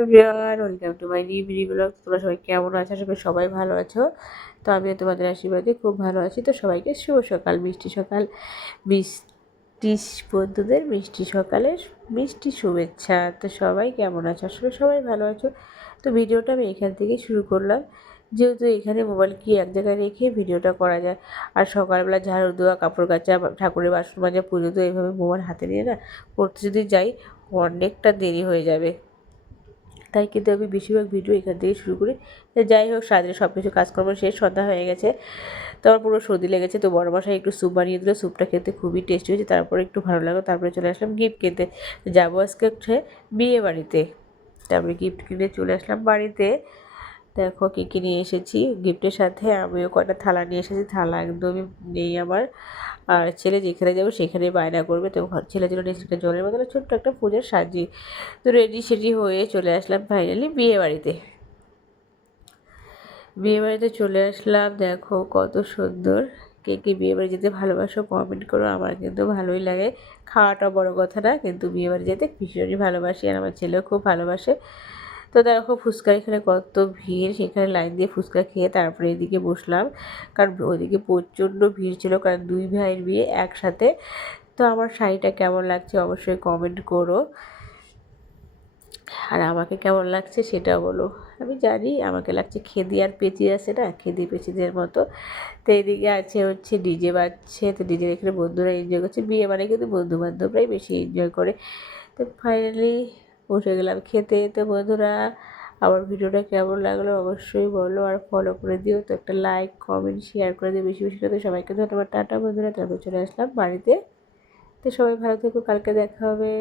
Everyone, welcome to my new mini blog. তোমরা সবাই কেমন আছো? আশা করি সবাই ভালো আছো। তো আমিও তোমাদের আশীর্বাদে খুব ভালো আছি। তো সবাইকে শুভ সকাল, মিষ্টি সকাল, মিষ্টি বন্ধুদের মিষ্টি সকালের মিষ্টি শুভেচ্ছা। তো সবাই কেমন আছো? আসলে সবাই ভালো আছো। তো ভিডিওটা আমি এখান থেকেই শুরু করলাম, যেহেতু এখানে মোবাইল কি এক জায়গায় রেখে ভিডিওটা করা যায়। আর সকালবেলা ঝাড়ু দেওয়া, কাপড় কাচা, ঠাকুরের বাসন মাজা, পুজো তো এইভাবে মোবাইল হাতে নিয়ে না করতে যদি যাই অনেকটা দেরি হয়ে যাবে। তাই কিন্তু আমি বেশিরভাগ ভিডিও এখান থেকে শুরু করি। যাই হোক, সারাদিনে সব কিছু কাজকর্ম শেষ, সন্ধ্যা হয়ে গেছে। তো আমার পুরো সর্দি লেগেছে। তো বড় মশাই একটু স্যুপ বানিয়ে দিল। স্যুপটা খেতে খুবই টেস্টি হয়েছে। তারপরে একটু ভালো লাগলো। তারপরে চলে আসলাম গিফট কিনতে। যাবো আজকে হচ্ছে বিয়ে বাড়িতে। তারপরে গিফট কিনে চলে আসলাম বাড়িতে। দেখো কী কী নিয়ে এসেছি গিফটের সাথে। আমিও কটা থালা নিয়ে এসেছি। থালা একদমই নেই আমার। আর ছেলে যেখানে যাবো সেখানে বায়না করবে। তো ছেলের জন্য নিয়েছি একটা জলের বোতলে ছোট্ট একটা পূজার সাজি। তো রেডি সেডি হয়ে চলে আসলাম ফাইনালি বিয়ে বাড়িতে। বিয়ে বাড়িতে চলে আসলাম। দেখো কত সুন্দর। কে কে বিয়ে বাড়ি যেতে ভালোবাসো কমেন্ট করো। আমার কিন্তু ভালোই লাগে। খাওয়াটা বড় কথা না, কিন্তু বিয়ে বাড়ি যেতে ভীষণই ভালোবাসি। আর আমার ছেলেও খুব ভালোবাসে। তো দেখো ফুচকা এখানে কত ভিড়, সেখানে লাইন দিয়ে ফুচকা খেয়ে তারপরে এদিকে বসলাম। কারণ ওইদিকে প্রচণ্ড ভিড় ছিল, কারণ দুই ভাইয়ের বিয়ে একসাথে। তো আমার শাড়িটা কেমন লাগছে অবশ্যই কমেন্ট করো। আর আমাকে কেমন লাগছে সেটাও বলো। আমি জানি আমাকে লাগছে খেদি আর পেঁচি আছে না, খেদি পেঁচিদের মতো। তো এদিকে আছে হচ্ছে ডিজে বাজছে। তো ডিজে এখানে বন্ধুরা এনজয় করছে। বিয়ে মানে কিন্তু বন্ধুবান্ধবরাই বেশি এনজয় করে। তো ফাইনালি বসে গেলাম খেতে। তো বন্ধুরা, আমার ভিডিওটা কেমন লাগলো অবশ্যই বলো, আর ফলো করে দিও। তো একটা লাইক কমেন্ট শেয়ার করে দিও বেশি বেশি করে। সবাইকে ধন্যবাদ। টাটা বন্ধুরা। তারপর চলে আসলাম বাড়িতে। তো সবাই ভালো থেকো, কালকে দেখা হবে।